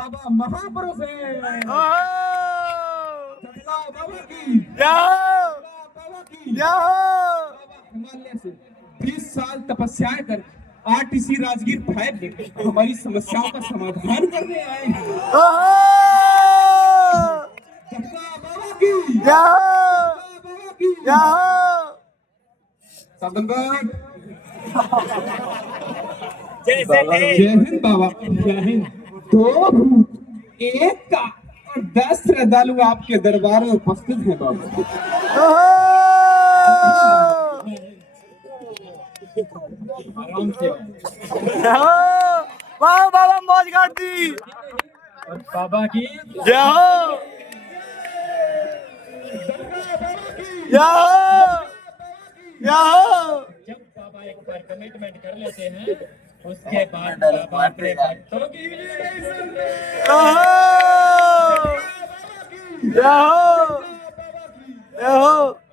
बाबा महापुरुष है। बाबा की बाबा की बाबा हिमालय से 20 साल तपस्याएं कर आरटीसी राजगीर 5 लेकर हमारी समस्याओं का समाधान करने आए हैं। बाबा की बाबा की साधनगढ़ जय हिंद बाबा, जय हिंद। 2 भूत, 1 का और 10 श्रद्धालु आपके दरबार में उपस्थित हैं बाबा। आराम से वाह बाबा मौज काट दी। बाबा की जय हो जय हो जय हो। जब बाबा एक बार कमिटमेंट कर लेते हैं उसके बाद बाबा अपने भक्तों की भी नहीं सुनते। जय हो जय हो।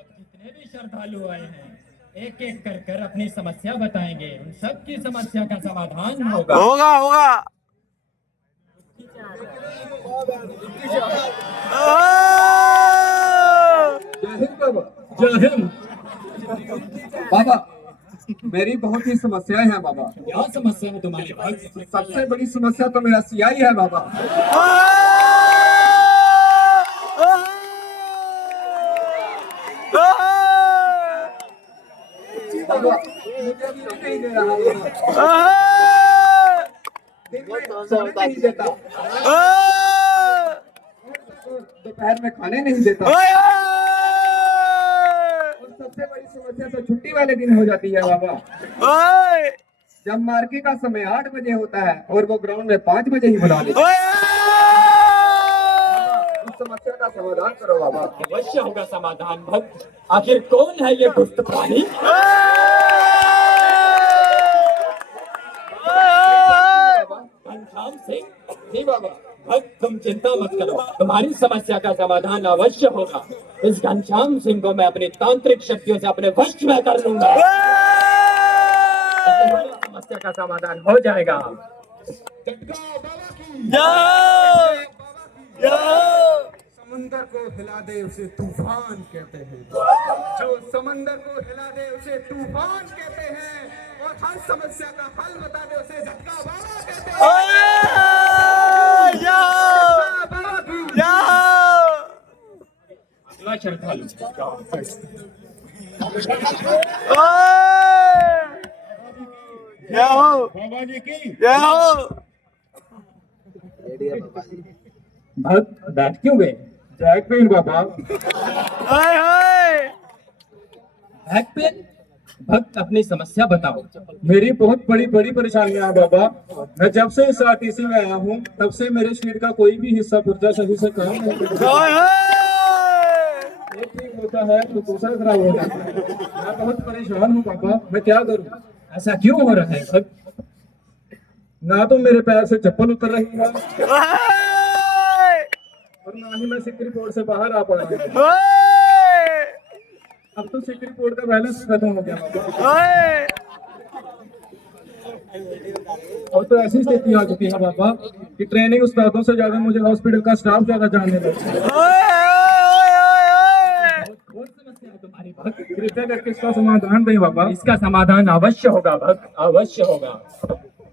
जितने भी श्रद्धालु आए हैं एक एक कर अपनी समस्या बताएंगे, उन सबकी समस्या का समाधान होगा। होगा होगा। जय हिंद बाबा, जय हिंद बाबा। मेरी बहुत ही समस्याएं हैं बाबा। क्या समस्या है तुम्हारे पास? सबसे बड़ी समस्या तो मेरा सियाई है बाबा। बाबा मुझे नहीं दे रहा नहीं देता, दोपहर में खाने नहीं देता। सबसे बड़ी समस्या तो छुट्टी वाले दिन हो जाती है बाबा। जब मार्केट का समय 8 बजे होता है और वो ग्राउंड में 5 बजे ही बुला लेते। उस समस्या का समाधान करो बाबा। अवश्य होगा समाधान भक्त। आखिर कौन है ये दुष्ट प्राणी? घनश्याम सिंह। जी बाबा। भक्त तुम चिंता मत करो, तुम्हारी समस्या का समाधान अवश्य होगा। इस घनश्याम सिंह को मैं अपनी तांत्रिक शक्तियों से अपने वश में कर लूंगा। तुम्हारी समस्या का समाधान हो जाएगा। समंदर को हिला दे उसे तूफान कहते हैं, जो समंदर को हिला दे उसे तूफान कहते हैं, और हर समस्या का हल बता दे उसे झटका बाबा कहते हैं। अगला श्रद्धालु बाबा जी की जय हो। भक्त बैठ क्यों गए? बैक पेन बाबा। Back pain? भक्त अपनी समस्या बताओ। मेरी बहुत बड़ी परेशानियां हैं बाबा। मैं जब से इस आरटीसी में आया हूँ तब से मेरे शरीर का कोई भी हिस्सा पुर्जा सही से काम नहीं करता। एक ठीक होता है तो दूसरा खराब हो जाता है। मैं बहुत परेशान हूँ बाबा, मैं क्या करूँ? ऐसा क्यों हो रहा है भक्त? ना तो मेरे पैर से चप्पल उतर रही है और ना ही मैं सिक्योरिटी बोर्ड से बाहर आ पा रहा हूँ। अब तो सिक्योरिटी बोर्ड का बैलेंस खत्म हो गया बाबा। और तो ऐसी स्थिति आ चुकी है बाबा कि ट्रेनिंग उस्तादों से ज्यादा मुझे हॉस्पिटल का स्टाफ ज्यादा जानने लगा। बहुत समस्या है तुम्हारी भक्त, कृपया करके इसका समाधान दें बाबा। इसका समाधान अवश्य होगा भक्त, अवश्य होगा।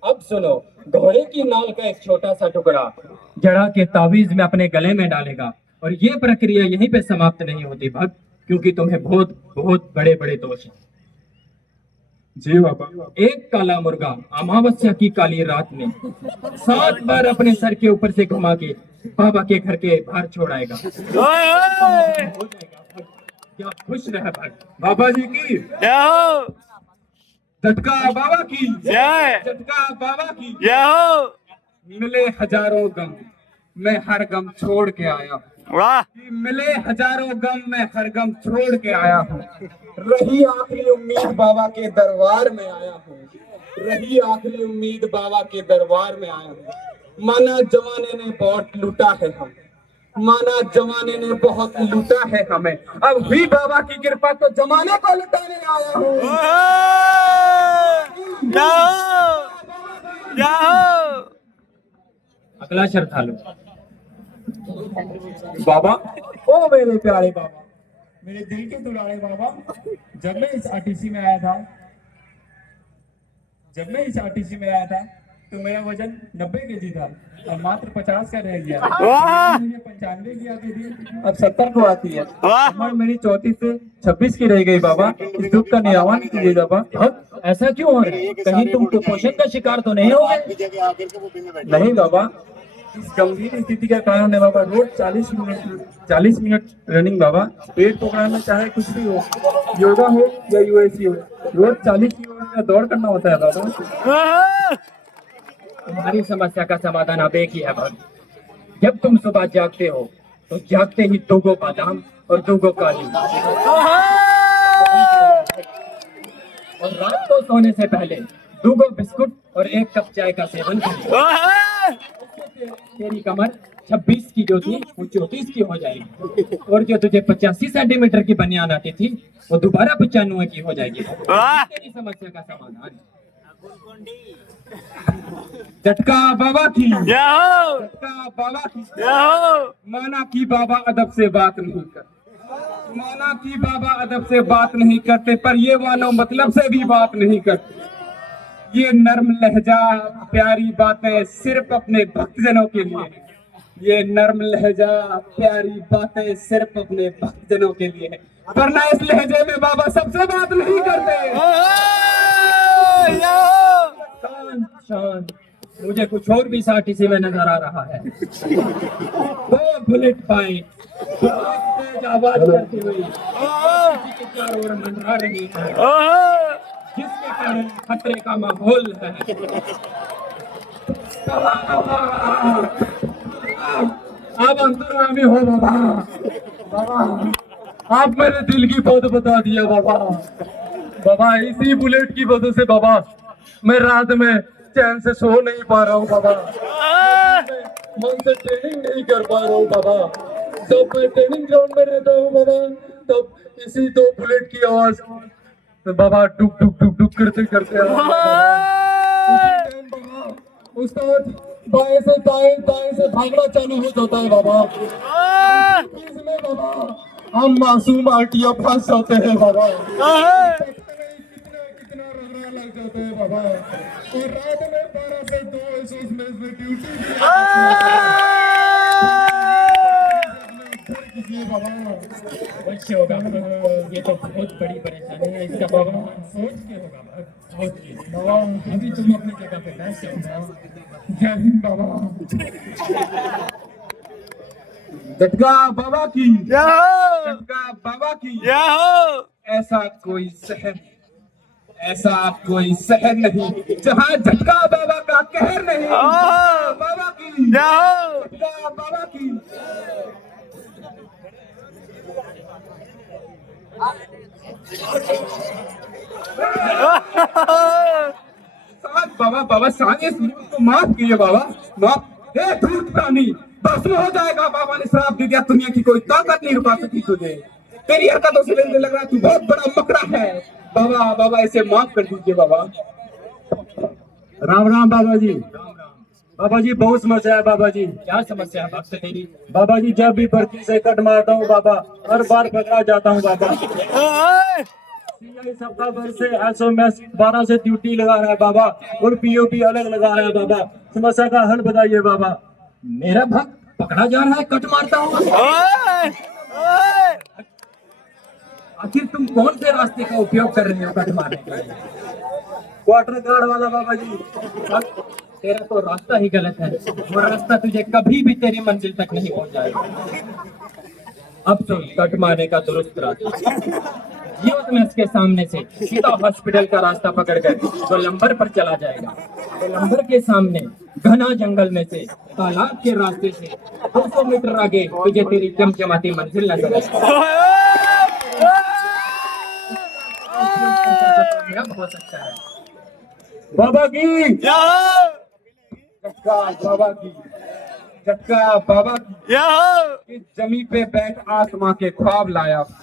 अब सुनो, घोड़े की नाल का एक छोटा सा टुकड़ा जड़ा के तावीज में अपने गले में डालेगा, और ये प्रक्रिया यहीं पे समाप्त नहीं होती भक्त, क्योंकि तुम्हें बहुत बहुत बड़े बड़े दोष हैं। जी बाबा। एक काला मुर्गा अमावस्या की काली रात में 7 बार अपने सर के ऊपर से घुमा के बाबा के घर के बाहर छोड़ आएगा। क्या खुश रहे भक्त। बाबा जी की झटका बाबा की जय। झटका बाबा की जय हो। मिले हजारों गम मैं हर गम छोड़ के आया। वाह। मिले हजारों गम मैं हर गम छोड़ के आया हूँ। रही आखिरी उम्मीद बाबा के दरबार में आया हूँ। रही आखिरी उम्मीद बाबा के दरबार में आया हूँ। माना जमाने ने बहुत लूटा है हम, माना जमाने ने बहुत लूटा है हमें, अब भी बाबा की कृपा तो जमाने को लुटाने आया हूँ। अगला श्रद्धालु। बाबा, ओ मेरे प्यारे बाबा, मेरे दिल के दुलारे बाबा, जब मैं इस आरटीसी में आया था तो मेरा वजन 90 केजी था और मात्र 50 का रह गया। वाह! मुझे 95 की आती थी, अब 70 को आती है। वाह! उम्र मेरी 34 से 26 की रह गई बाबा। इस दुख का निरावन कीजिए बाबा। भक्त ऐसा क्यों हो रहा है? कहीं तुम कुपोषण का शिकार तो नहीं हो गए? नहीं बाबा, इस गंभीर स्थिति का कारण है बाबा रोज 40 मिनट रनिंग बाबा। पेट प्रोग्राम में चाहे कुछ भी हो, योगा हो या यूएससी हो, रोज 40 किलोमीटर दौड़ करना होता है बाबा। तुम्हारी समस्या का समाधान अब एक ही है भक्त। जब तुम सुबह जागते हो तो जागते ही 2 गो बादाम और 2 गो काजू, और रात को सोने से पहले 2 गो बिस्कुट और 1 कप चाय का सेवन करो। तेरी कमर 26 की जो थी वो 34 की हो जाएगी, और जो तुझे 85 सेंटीमीटर की बनियान आती थी वो दोबारा 95 की हो जाएगी। तेरी समस्या का समाधान। झटका बाबा की, याहो! झटका बाबा की। याहो! माना कि बाबा अदब से बात नहीं करते, माना कि बाबा अदब से बात नहीं करते, पर ये मानो मतलब से भी बात नहीं करते। ये नर्म लहजा प्यारी बातें सिर्फ अपने भक्तजनों के लिए, ये नर्म लहजा प्यारी बातें सिर्फ अपने भक्तजनों के लिए है, वरना इस लहजे में बाबा सबसे बात नहीं करते। शांत शांत, मुझे कुछ और भी आरटीसी में नजर आ रहा है। 2 बुलेट बाइक तेज आवाज करती हुई किसी के चारों ओर मंडरा रही है, जिसके कारण खतरे का माहौल है। आप अंतर्यामी हो बाबा। बाबा, आप मेरे दिल की बात बता दिया बाबा। बाबा, इसी बुलेट की वजह से बाबा मैं रात में चैन से सो नहीं पा रहा हूँ बाबा। मन से ट्रेनिंग नहीं कर पा रहा हूँ बाबा। जब मैं ट्रेनिंग ग्राउंड में रहता हूँ बाबा, तब इसी 2 बुलेट की आवाज बाबा टुक टुक टुक टुक करते करते उस्ताद बाएं से दाएं, दाएं से भागना चालू हो जाता है बाबा। इसमें बाबा हम मासूम आटिया फंस जाते हैं बाबा। कितना रगड़ा लग जाता है बाबा। और रात में 12 से 2 उसमें ड्यूटी बाबा। अवश्य होगा, ये तो बहुत बड़ी परेशानी है। इसका बाबा सोच के होगा, सोच के। बाबा, अभी तुम अपनी जगह पे बैठ जाओ। जय हिंद बाबा। झटका बाबा की, याहो! झटका बाबा की। याहो! ऐसा कोई शहर नहीं जहाँ झटका बाबा का कहर नहीं। झटका बाबा की, याहो! झटका बाबा की। सांस बाबा, बाबा सांस को माफ कीजिए बाबा, माफ। हे धूर्त प्राणी, भस्म हो जाएगा। बाबा ने श्राप दे दिया, दुनिया की कोई ताकत नहीं रुका सकी तुझे। तेरी हरकतों से मुझे लग रहा है तू बहुत बड़ा मकड़ा है। बाबा, बाबा इसे माफ कर दीजिए बाबा। राम राम बाबा जी। बाबा जी, बहुत समस्या है बाबा जी। क्या समस्या है भक्त तेरी? बाबा जी, जब भी पर्ची से कट मारता हूँ बाबा, हर बार पकड़ा जाता हूँ बाबा। CI सप्ताह भर से SOMS 12 से ड्यूटी लगा रहा है बाबा, और POP अलग लगा रहा है बाबा। समस्या का हल बताइए बाबा। मेरा भक्त पकड़ा जा रहा है, कट मारता हूँ। आखिर तुम कौन से रास्ते का उपयोग कर रहे हो कट मारने के लिए? क्वार्टर गार्ड वाला बाबा जी। तेरा तो रास्ता ही गलत है, वो रास्ता तुझे कभी भी तेरी मंजिल तक नहीं पहुंच जाएगा। अब सुन कट मारने का दुरुस्त रास्ता। यूएमएस के सामने से सीधा हॉस्पिटल का रास्ता पकड़कर गोलंबर पर चला जाएगा। गोलंबर के सामने घना जंगल में से तालाब के रास्ते से 200 मीटर आगे तुझे तेरी चमचमाती मंजिल नजर हो सकता है। बाबा की, झटका बाबा की, झटका बाबा की। इस जमी पे बैठ आसमां के ख्वाब लाया हूँ,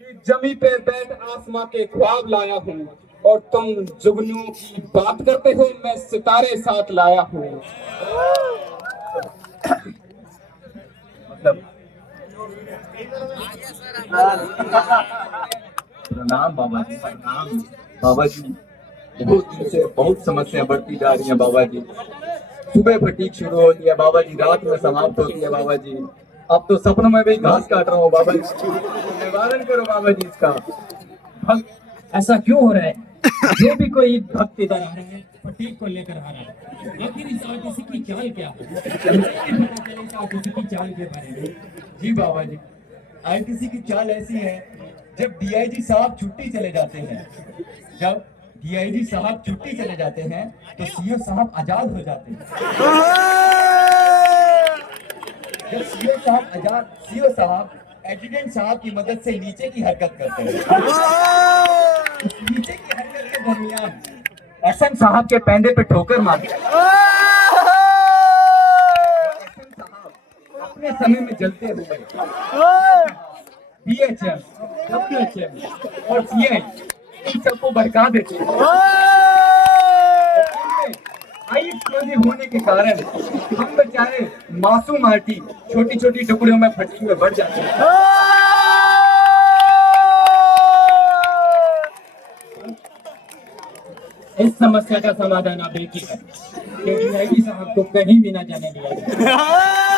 इस जमी पे बैठ आसमां के ख्वाब लाया हूँ, और तुम जुगनू की बात करते हो, मैं सितारे साथ लाया हूँ। मतलब प्रणाम बाबा जी, प्रणाम बाबा जी। बहुत दिन से बहुत समस्या बढ़ती जा रही है बाबा जी। सुबह फटीक शुरू होती है बाबा जी, रात में समाप्त होती है बाबा जी। अब तो सपनों में भी घास काट रहा हूँ बाबा जी, निवारण करो बाबा जी इसका। भक्त ऐसा क्यों हो रहा है? जो भी कोई भक्त इधर आ रहा है फटीक को लेकर आ रहा है, आखिर इस आरटीसी की चाल क्या है? मुझे भी पता चले इस आरटीसी की चाल के बारे में। जी बाबा जी, आईटीसी की चाल ऐसी है, जब डीआईजी साहब छुट्टी चले जाते हैं, जब डीआईजी साहब छुट्टी चले जाते हैं तो सीओ साहब आजाद हो जाते हैं। जब सीओ साहब एडजुटेंट साहब की मदद से नीचे की हरकत करते हैं। उस नीचे की हरकत के दरमियान एसएम साहब के पैंडे पे ठोकर मारते हैं। एसएम साहब अपने समय में जलते हुए बीएचएम, डब्ल्यूएचएम और सीआई इन सबको भड़का देते हैं। हाई एक्सप्लोजिव होने के कारण हम बेचारे मासूम आरटी छोटी छोटी टुकड़ियों में फटी में बढ़ जाते हैं। इस समस्या का समाधान अब एक ही है कि डीआईजी साहब को कहीं भी ना जाने दिया जाए।